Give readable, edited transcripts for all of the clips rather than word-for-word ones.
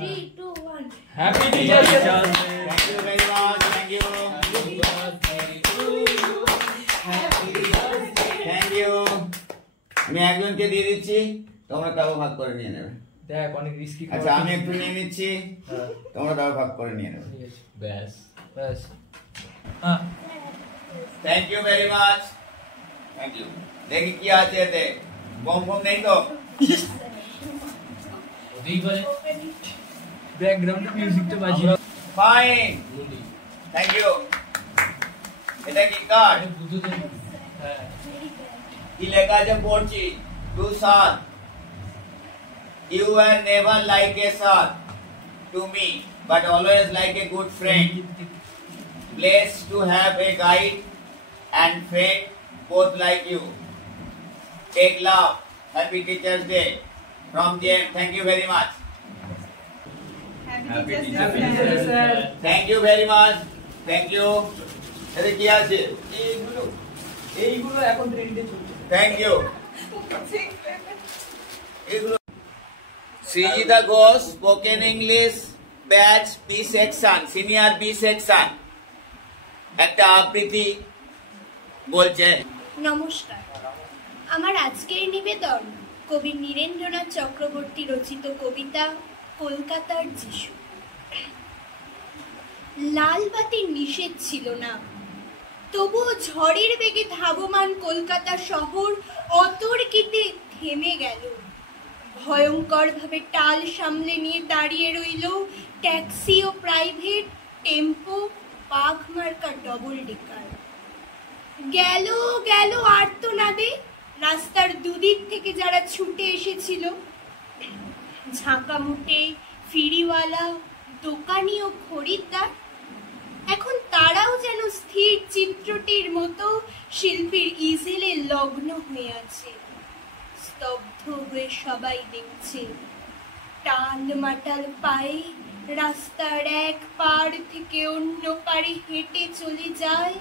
3, 2, 1. Happy Teachers Day. Thank you very much. Thank you. Thank you. আমি একজনকে দিয়ে দিচ্ছি, তোমরা তাও ভাগ করে নিয়ে নেবে। দেখ অনেক রিস্কি। আচ্ছা আমি একটু নিয়ে নিচ্ছি, তোমরা তাও ভাগ করে নিয়ে নেবে। ব্যাস ব্যাস। হ্যাঁ। Thank you very much. Thank you. দেখি কি আছে এতে, বম বম নেই তো? ওদিই বলে ব্যাকগ্রাউন্ডে মিউজিকটা বাজিয়ে। Fine. Thank you. এটা কি কার্ড? হ্যাঁ। কি লেখা আছে পড়ছি? To son. You were never like a son to me, but always like a good friend. Blessed to have a guide and friend both like you. Take love. Happy Teachers Day. From James. Thank you very much. Happy Teachers Day. Thank you very much. Thank you. এতে কি আছে? এইগুলো এখন ট্রেন্ডে চলছে। Thank you. Srijita Ghosh, spoken English, batch B section, senior B section. একটা আবৃত্তি বলছে। নমস্কার, আমার আজকের নিবেদন কবি নীরেন্দ্রনাথ চক্রবর্তী রচিত কবিতা কলকাতার যিশু। লাল বাতির নিষেধ ছিল না, তবুও ঝড়ের বেগে ধাবমান কলকাতা শহর অতর্কিতে থেমে গেল। ভয়ঙ্করভাবে টাল সামলে নিয়ে দাঁড়িয়ে রইল ট্যাক্সি ও প্রাইভেট, টেম্পো, পাক মার্কা ডবল ডেকার। গেল গেল আর্তনাদে রাস্তার দুদিক থেকে যারা ছুটে এসেছিল, ঝাঁকা মুটে, ফিরিওয়ালা, দোকানি ও খরিদ্দার। এখন তারাও যেন স্থির চিত্রটির মতো শিল্পীর ইজেলে লগ্ন হয়ে আছে। স্তব্ধ হয়ে সবাই দেখছে, টাল মাটাল পায়ে রাস্তার এক পাড় থেকে অন্য পাড়ে হেঁটে চলে যায়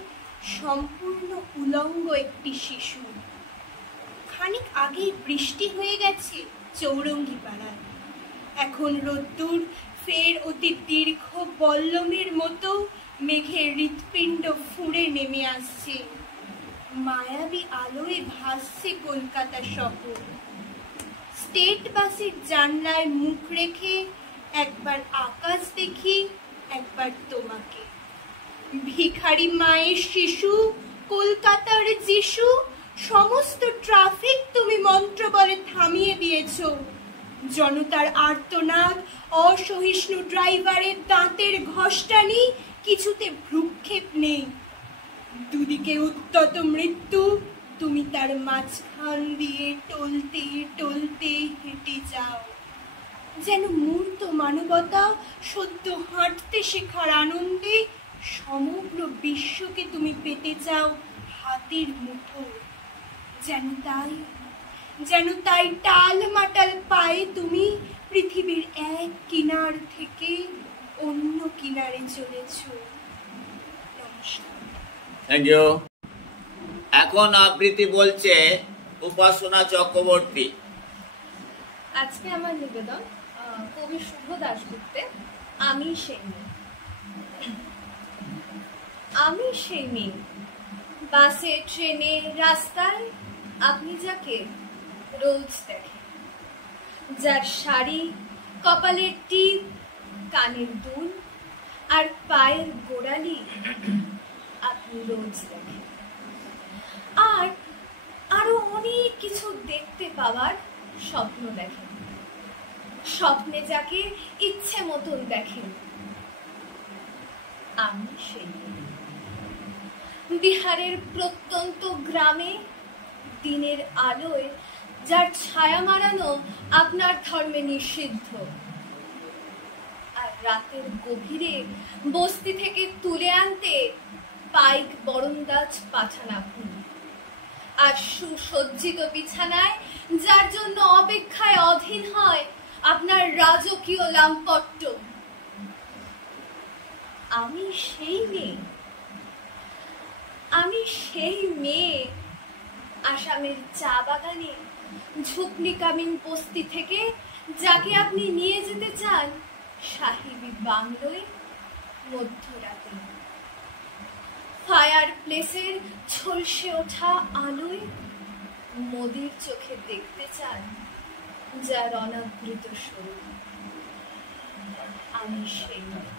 সম্পূর্ণ উলঙ্গ একটি শিশু। খানিক আগেই বৃষ্টি হয়ে গেছে চৌরঙ্গি পাড়ায়, এখন রোদ্দুর ফের অতি দীর্ঘ বল্লমের মতো মেঘের হৃৎপিণ্ড ফুঁড়ে নেমে আসছে। মায়াবী আলোয় ভাসছে কলকাতা শহর। স্টেট বাসের জানলায় মুখ রেখে একবার আকাশ দেখি, একবার তোমাকে। ভিখারি মায়ের শিশু, কলকাতার যিশু, সমস্ত ট্রাফিক তুমি মন্ত্র বলে থামিয়ে দিয়েছো। জনতার আর্তনাদ, অসহিষ্ণু ড্রাইভারের দাঁতের ঘষ্টানি, কিছুতে ভ্রুক্ষেপ নেই। দুদিকে উত্তত মৃত্যু, তুমি তার মাঝখান দিয়ে টলতে টলতে হেঁটে যাও। যেন মূর্ত মানবতা সদ্য হাঁটতে শেখার আনন্দে সমগ্র বিশ্বকে তুমি পেতে চাও হাতের মুঠো। যেন তাই টাল মাটাল পায়ে তুমি পৃথিবীর এক কিনার থেকে অন্য কিনারে চলেছ। নমস্কার। Thank you. এখন আবৃত্তি বলছে উপাসনা চক্রবর্তী। আজকে আমার নিবেদন কবি শুভ দাশগুপ্তের আমি সেই মেয়ে। আমি সেই মেয়ে, বাসে ট্রেনে রাস্তায় আপনি যাকে রোজ দেখেন, যার শাড়ি, কপালের টিপ, কানের দুল আর পায়ের গোড়ালি আপনি রোজ দেখেন। আর আরো অনেক কিছু দেখতে পাওয়ার স্বপ্ন দেখেন, স্বপ্নে যাকে ইচ্ছে মতন দেখেন। আমি সেই বিহারের প্রত্যন্ত গ্রামে দিনের আলোয় যার ছায়া মারানো আপনার ধর্মে নিষিদ্ধ, আর রাতের গভীরে বস্তি থেকে তুলে আনতে পাইক বরন্দাজ পাঠান আপনি। আর সুসজ্জিত বিছানায় যার জন্য অপেক্ষায় অধীন হয় আপনার রাজকীয় লাম্পট্য। আমি সেই মেয়ে, আমি সেই মেয়ে আসামের চা বাগানে ঝুপনি কামিন বস্তি থেকে যাকে আপনি নিয়ে যেতে চান সাহিবি বাংলোয় মধ্যরাতে, ফায়ার প্লেসের ঝলসে ওঠা আলোয় মোদির চোখে দেখতে চান যার অনাবৃত স্বরূপ। আমি সেই নই।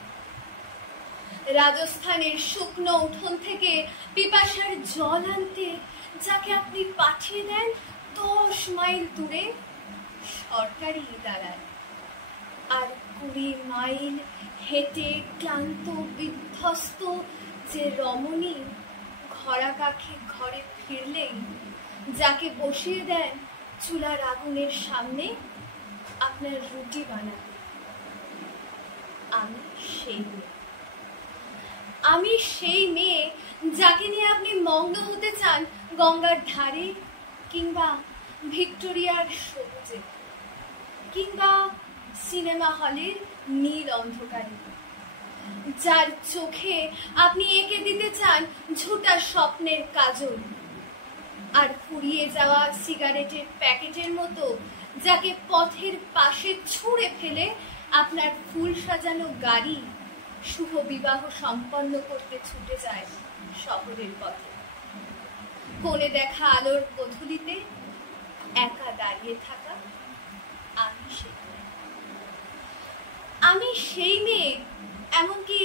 রাজস্থানের শুকনো উঠোন থেকে পিপাসার জল আনতে যাকে আপনি পাঠিয়ে দেন 10 মাইল দূরে সরকারি ইদারায়, আর 20 মাইল হেঁটে ক্লান্ত বিধ্বস্ত যে রমণী ঘরা কাখে ঘরে ফিরলেই যাকে বসিয়ে দেন চুলার আগুনের সামনে আপনার রুটি বানাতে। আমি সেই মেয়ে। আমি সেই মেয়ে যাকে নিয়ে আপনি মগ্ন হতে চান গঙ্গার ধারে, কিংবা ভিক্টোরিয়ার সবুজে, কিংবা সিনেমা হলের নীল অন্ধকারে, যার চোখে আপনি এঁকে দিতে চান ঝুটা স্বপ্নের কাজল, আর ফুরিয়ে যাওয়া সিগারেটের প্যাকেটের মতো যাকে পথের পাশে ছুঁড়ে ফেলে আপনার ফুল সাজানো গাড়ি শুভ বিবাহ সম্পন্ন করতে ছুটে যায় শহরের পথে। কোণে দেখা আলোর পথুলিতে একা দাঁড়িয়ে থাকা আমি সেই মেয়ে। আমি সেই মেয়ে, এমনকি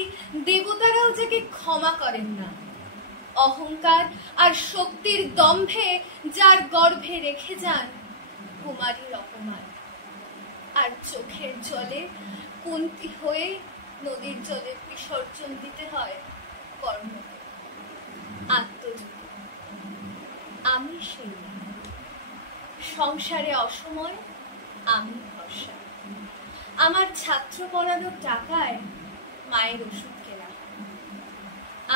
দেবতারাও যাকে ক্ষমা করেন না, অহংকার আর শক্তির দম্ভে যার গর্ভে রেখে যান কুমারীর অপমান, আর চোখের জলে কুন্তি হয়ে নদীর জলে বিসর্জন দিতে হয় কর্ম আত্মযুদ্ধ। আমি সেই মেয়ে। সংসারে অসময় আমি ভরসা। আমার ছাত্র পড়ানোর টাকায় মায়ের ওষুধ কেনা হয়,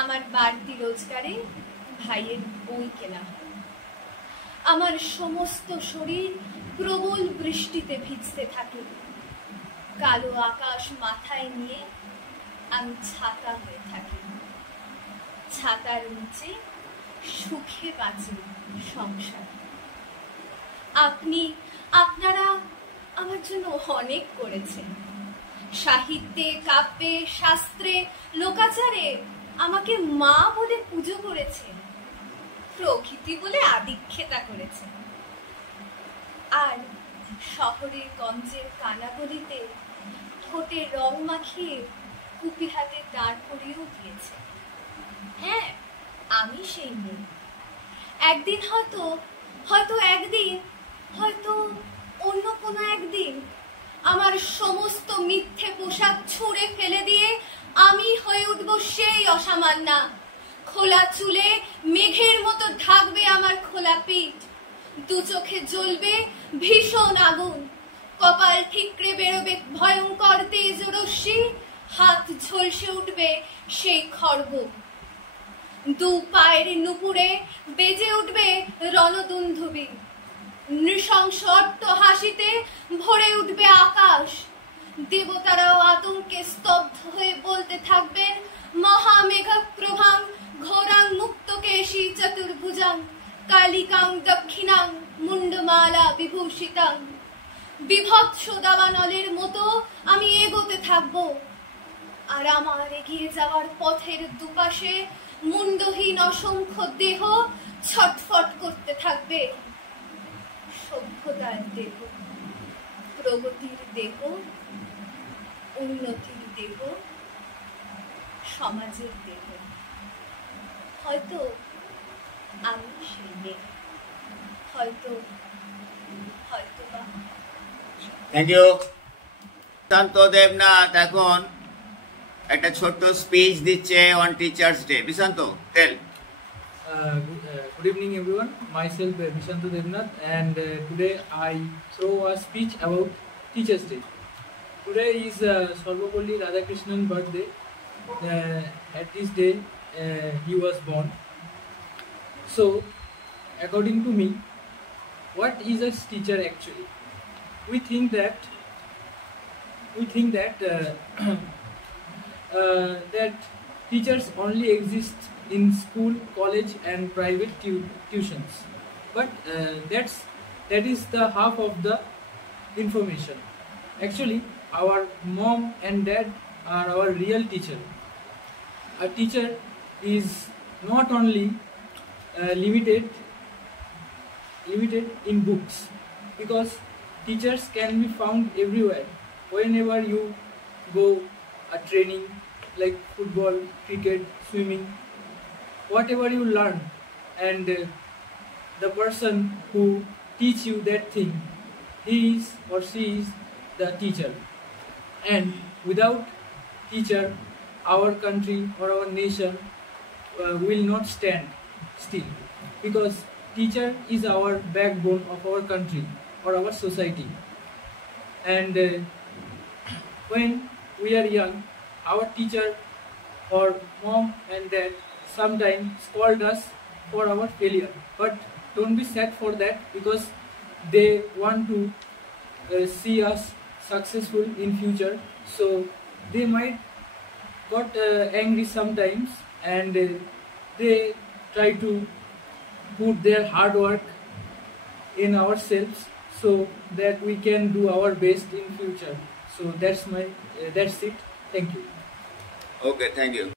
আমার বাড়তি রোজগারে ভাইয়ের বই কেনা হয়, আমার সমস্ত শরীর প্রবল বৃষ্টিতে ভিজতে থাকে, কালো আকাশ মাথায় নিয়ে আমি ছাতা হয়ে থাকি, ছাতার নিচে সুখে বাঁচে সংসার। আপনারা আমার জন্য অনেক করেছেন, সাহিত্যে, কাব্যে, শাস্ত্রে, লোকাচারে আমাকে মা বলে পুজো করেছেন, প্রকৃতি বলে আদিক্ষেতা করেছেন, আর শহরের গঞ্জের কানাগলিতে ঠোঁটে রং মাখিয়ে কুপি হাতে দাঁড় করিয়েও দিয়েছে। হ্যাঁ, আমি সেই মেয়ে। একদিন হয়তো অন্য কোনো একদিন আমার সমস্ত মিথ্যে পোশাক ছুঁড়ে ফেলে দিয়ে আমি হয়ে উঠব সেই অসামান্যা। খোলা চুলে মেঘের মতো ঢাকবে আমার খোলা পিঠ, দু চোখে জ্বলবে ভীষণ আগুন, কপাল ঠিকরে বেরোবে ভয়ঙ্কর তেজ রশ্মি, হাত ঝলসে উঠবে সেই খড়গ, দু পায়ের নুপুরে বেজে উঠবে রণদুন্ধুবি, নৃশংস অট্ট হাসিতে ভরে উঠবে আকাশ। দেবতারাও আতঙ্কে স্তব্ধ হয়ে বলতে থাকবেন মহামেঘ প্রভাং ঘোরাং মুক্তকেশী চতুর্ভুজাং কালিকাং দক্ষিণাং মুন্ডমালা বিভূষিতাং। বিভৎস দাবানলের মতো আমি এগোতে থাকব, আর আমার এগিয়ে যাওয়ার পথের দুপাশে মুন্ডহীন অসংখ্য দেহ ছটফট করতে থাকবে। সভ্যতার দেহ, প্রগতির দেহ, উন্নতির দেহ, সমাজের দেহ। হয়তো আমি সেই মেয়ে, হয়তো বা। Thank you. শান্ত দেবনাথ এখন একটা ছোট্ট স্পিচ দিচ্ছে on teachers day. Bishant, tell. Good evening everyone, myself Vishantu Devnath, and today I throw a speech about Teachers Day. Today is Sarvapalli Radhakrishnan birthday. At this day he was born. So according to me, what is a teacher actually? We think that that teachers only exist in school, college and private tuitions, but that is the half of the information. Actually our mom and dad are our real teacher. A teacher is not only limited in books, because teachers can be found everywhere. Whenever you go a training like football, cricket, swimming, whatever you learn, and the person who teach you that thing, he is or she is the teacher. And without teacher, our country or our nation will not stand still, because teacher is our backbone of our country or our society. And when we are young, our teacher or mom and dad sometimes scold us for our failure, but don't be sad for that, because they want to see us successful in future. So they might got angry sometimes, and they try to put their hard work in ourselves so that we can do our best in future. So that's it. Thank you. Okay, thank you.